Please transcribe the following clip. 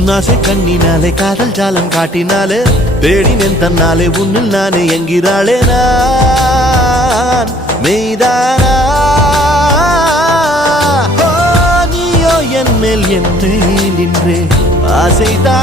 உன்னாசை கண்ணினாலே காதல் ஜாலம் காட்டினாலே தேடினேன் தன்னாலே உன்னில் நானே என்கிறாளே நான் மெய்தானா நீயோ என் மேல் என்றே நின்றே ஆசைதான்